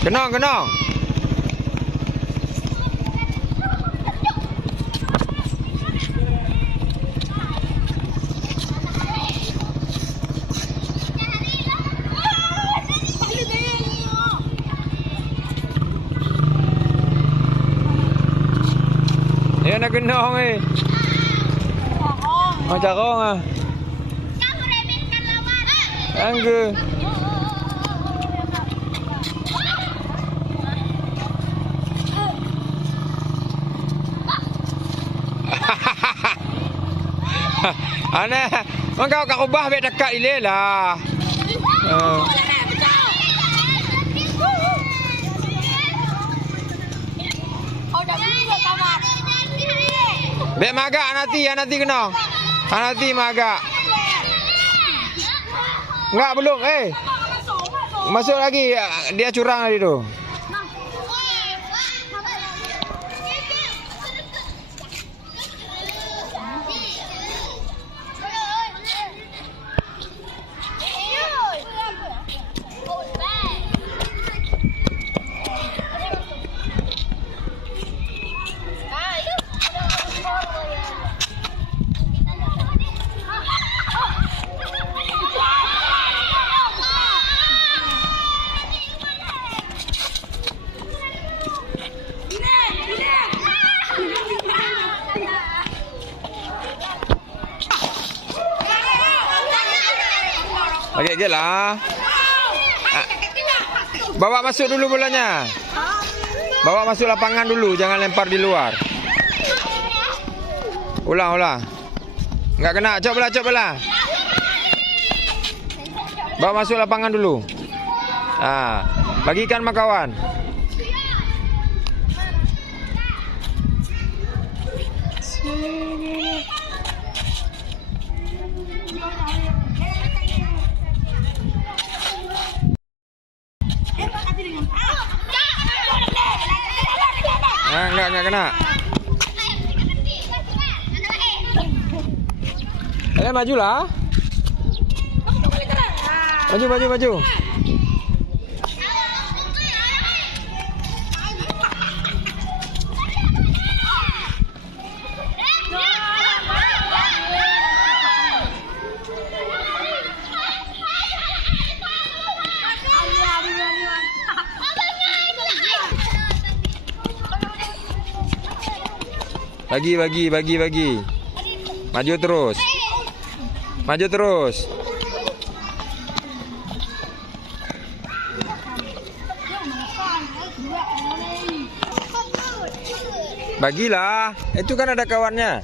Kenong, kenong. Ayan na kenong eh. Oh, cakong ah. Angge. Ana, mangkau kakubah bet dekat ile lah. Bet magak nanti kena. Nanti magak. Enggak belum masuk lagi dia curang tadi tu. Okey je lah. Bawa masuk dulu bolanya. Bawa masuk lapangan dulu, jangan lempar di luar. Ulang. Enggak kena, cobalah. Bawa masuk lapangan dulu. Bagikan sama kawan. Enggak kena. Majulah. Maju. Bagi. Maju terus. Bagilah. Itu kan ada kawannya.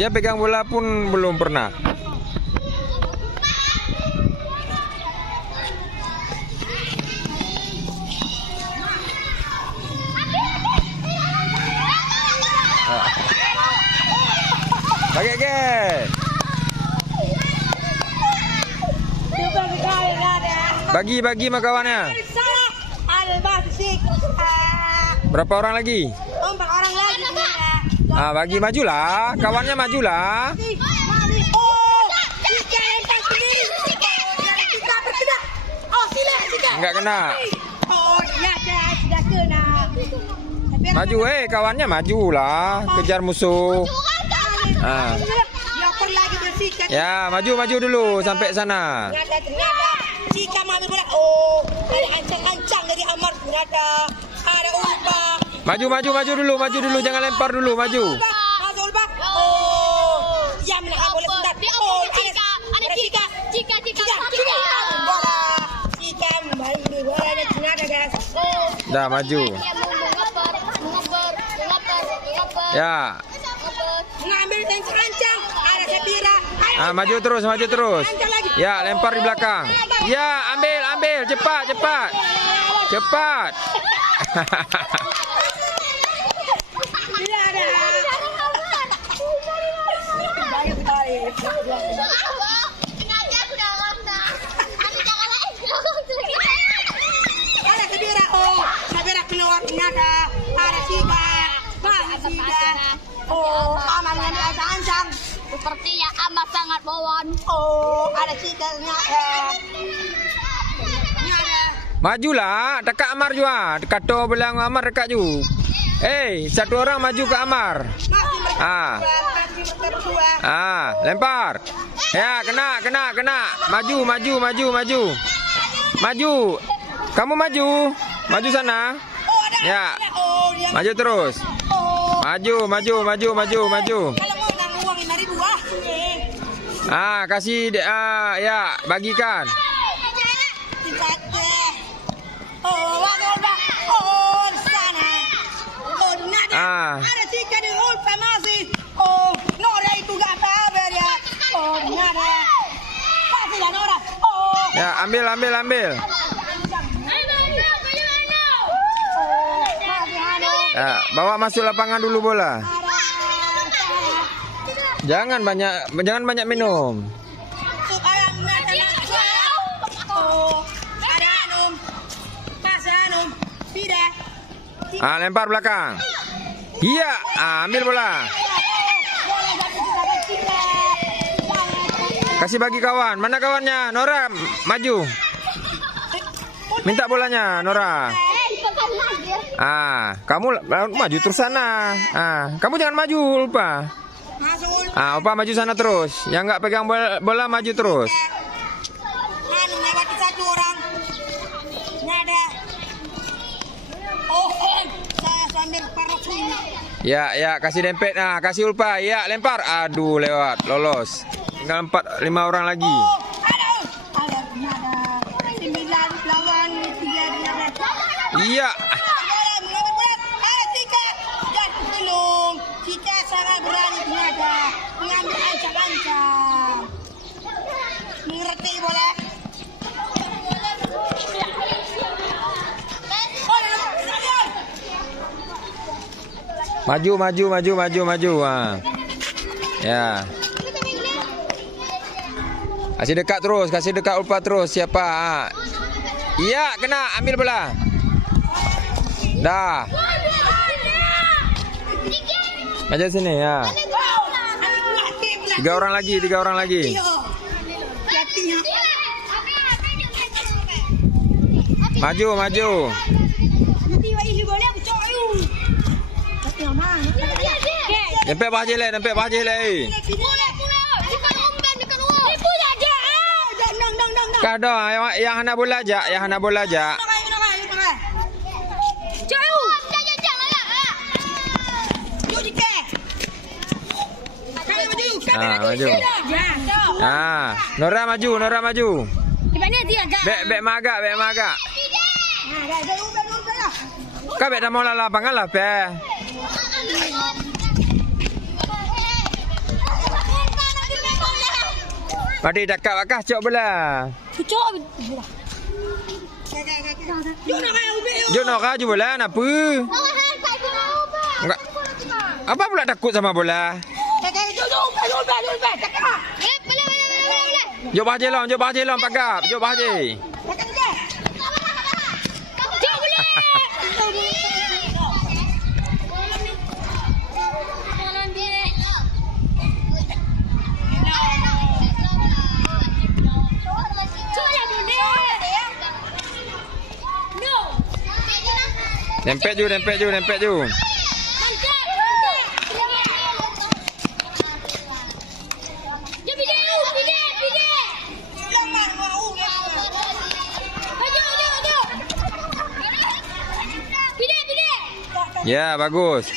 Dia pegang bola pun belum pernah. Bagi sama kawannya. Berapa orang lagi? 4 orang lagi. Bagi majulah, kawannya majulah. Enggak kena. Maju kawannya majulah, kejar musuh. Ya, maju dulu sampai sana. Jika mami bola, ancang-ancang dari Amar ada ulba. Maju dulu, jangan lempar dulu, maju. Ulba. Ya mana boleh sebentar. Jika mami bola ada guys. Dah maju. Ya. Ngambil ancang-ancang, ada sepira. Maju terus. Ya, lempar di belakang. Ya, ambil, cepat. Ada sepira keluar ada siga. Aman ada ancang. Sepertinya amat sangat bawaan. Ada sigarnya. Majulah, dekat Amar juga. Kata belang Amar dekat ju. Satu orang maju ke Amar. Masih berdua. Lempar. Ya, kena. Maju. Maju. Kamu maju. Maju sana. Oh, ada. Ya. Oh, dia. Maju terus. Oh. Maju. Kalau mau nang uang 5.000 Kasih ya, bagikan. Oh, wagolba. Oh, sana. Oh, nada. Ada tiga di Ulfa masih. Oh, Nora itu gak apa ya. Oh, nada. Kasih lah Nora. Oh. Ya, ambil. Ya, bawa masuk lapangan dulu bola. Jangan banyak minum. Lempar belakang. Iya, ambil bola. Kasih bagi kawan. Mana kawannya? Nora, maju. Minta bolanya, Nora. Kamu maju terus sana. Kamu jangan maju, lupa. Opa maju sana terus. Yang nggak pegang bola maju terus. Lewati satu orang. Nada. Oh, saya sambil parokun. Ya, kasih dempet. Kasih Ulpa. Ya, lempar. Aduh, lewat. Lolos. Tinggal 4-5 orang lagi. Oh, ada nada. 9 lawan 3 Iya. Kita sangat berani nada. Mengambil ancam-ancam. Mengerti boleh? Maju. Ya. Kasih dekat Ulpa terus. Siapa? Iya, kena. Ambil bola. Dah. Maju sini ya. 3 orang lagi. Maju. Dempet bahje le. Kado yang hana bola aja. Maju. Nora maju. Bek maga. Kau bek dah mau lapangan lah, Pe. Padi dekat bakah cok bola. Jom nakaju bola apa? Enggak. Apa pula takut sama bola? Jom bahje long pagap. Jom bahje. Dempet ju. Ya, bagus.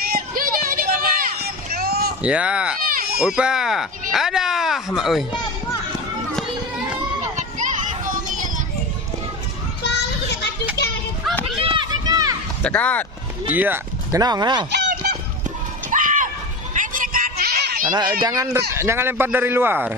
Ya, Ulpa. Adah, mak oi. Dekat. Iya, kena. Jangan lempar dari luar.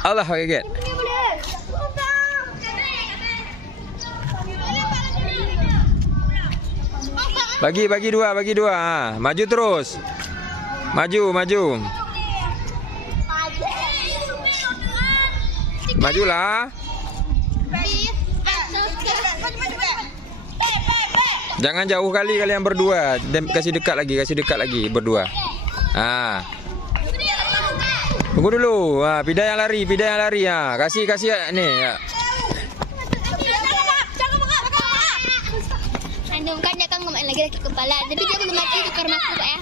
Allah kaget. Bagi dua. Maju terus. Maju, maju. Majulah. Jangan jauh kali kalian berdua. Dan kasih dekat lagi berdua. Ah. Tunggu dulu. Ah, pindah yang lari ya. Kasih ni. Ya. Kan dia kan ngomong lagi ke kepala. Tapi dia belum mati tukar maku Pak ya.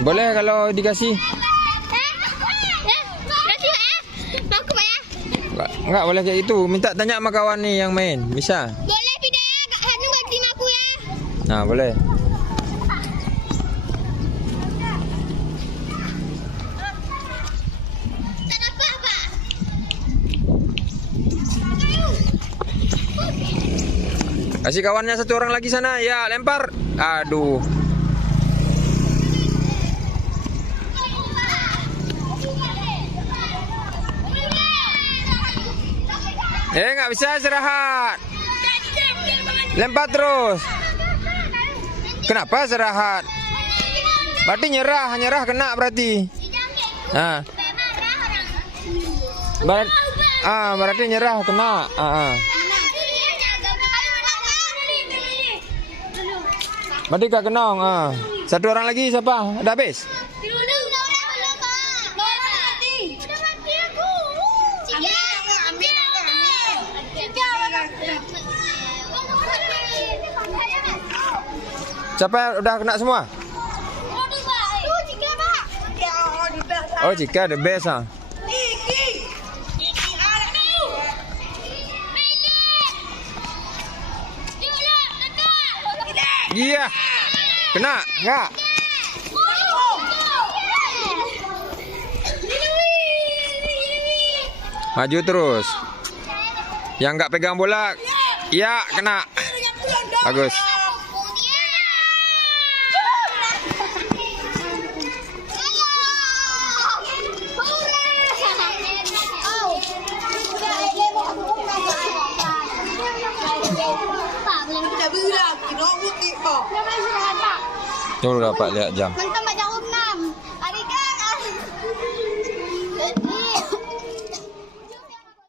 Boleh kalau dikasih. Kasih Pak ya. Maku Pak ya. Enggak boleh kayak gitu. Minta tanya sama kawan nih yang main. Bisa? Boleh pindah ya. Kak Hanum ganti maku ya. Nah, boleh. Tak dapat apa. Kasih kawannya satu orang lagi sana. Ya, lempar. Aduh. Nggak bisa istirahat. Lempar terus. Kenapa istirahat? Berarti nyerah kena berarti. Nah. Berarti nyerah kena. Berarti gak kenong. Satu orang lagi siapa? Udah habis? Siapa udah kena semua? Oh, Cika the best ah. Iya. Kena, enggak? Maju terus. Yang enggak pegang bola, ya kena. Bagus. Tunggu dapat lihat jam.